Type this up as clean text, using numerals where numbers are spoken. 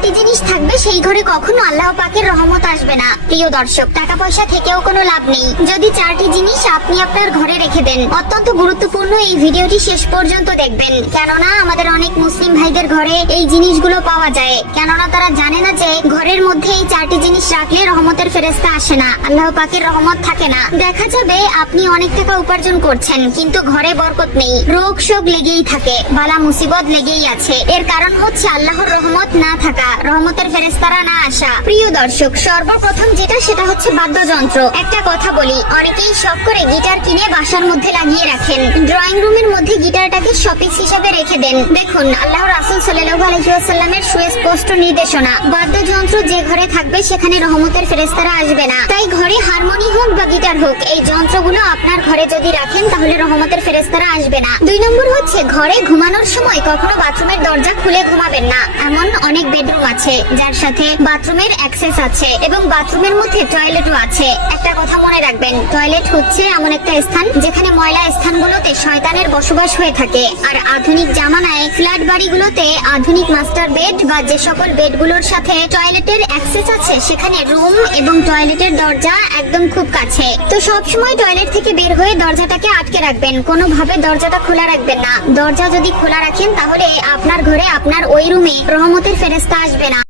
চারটি জিনিস থাকবে সেই ঘরে কখনো আল্লাহ পাকের রহমত আসবে না। প্রিয় দর্শক, টাকা পয়সা থেকেও কোনো লাভ নেই যদি চারটি জিনিস আপনি আপনার ঘরে রেখে দেন। অত্যন্ত গুরুত্বপূর্ণ এই ভিডিওটি শেষ পর্যন্ত দেখবেন, কেননা আমাদের অনেক মুসলিম ভাইদের ঘরে এই জিনিসগুলো পাওয়া যায়, কেননা তারা জানে না যে ঘরের মধ্যে এই চারটি জিনিস রাখলে রহমতের ফেরেশতা আসে না, আল্লাহ পাকের রহমত থাকে না। দেখা যাবে আপনি অনেক টাকা উপার্জন করছেন কিন্তু ঘরে বরকত নেই, রোগ শোক লেগেই থাকে, বালা মুসিবত লেগেই আছে। এর কারণ হচ্ছে আল্লাহর রহমত না থাকা, রহমতের ফেরেশতারা না আসা। প্রিয় দর্শক, সর্বপ্রথম যেটা সেটা হচ্ছে বাদ্যযন্ত্র। একটা কথা বলি, অনেকেই শখ করে গিটার কিনে বাসার মধ্যে লাগিয়ে রাখেন, ড্রয়িং রুমের মধ্যে গিটারটাকে শপিস হিসেবে রেখে দেন। দেখুন, আল্লাহ রাসূল সাল্লাল্লাহু আলাইহি ওয়াসাল্লামের সুস্পষ্ট নির্দেশনা, বাদ্যযন্ত্র যে ঘরে থাকবে সেখানে রহমতের ফেরেশতারা আসবে না। তাই ঘরে হারমোনি হোক বা গিটার হোক, এই যন্ত্রগুলো আপনার ঘরে যদি রাখেন তাহলে রহমতের ফেরেশতারা আসবে না। 2 নম্বর হচ্ছে ঘরে ঘুমানোর সময় কখনো বাথরুমের দরজা খুলে ঘুমাবেন না। এমন অনেক বেডরুম আছে যার সাথে বাথরুমের অ্যাক্সেস আছে এবং বাথরুমের মধ্যে টয়লেটও আছে। একটা কথা মনে রাখবেন, টয়লেট হচ্ছে এমন একটা স্থান যেখানে ময়লা স্থানগুলোতে শয়তানের বসবাস হয়ে থাকে। আর আধুনিক জামানায় ফ্ল্যাট বাড়িগুলোতে আধুনিক মাস্টার বেড বা যে সকল বেডগুলোর সাথে টয়লেটের অ্যাক্সেস আছে সেখানে রুম এবং টয়লেটের দরজা একদম খুব কাছে। তো সবসময় টয়লেট থেকে বের হয়ে দরজাটাকে আটকে রাখবেন, কোনোভাবে দরজাটা খোলা রাখবেন না। দরজা যদি খোলা রাখেন তাহলে আপনার ঘরে, আপনার ওই রুমে রহমতের ফেরেশতা আসবে না।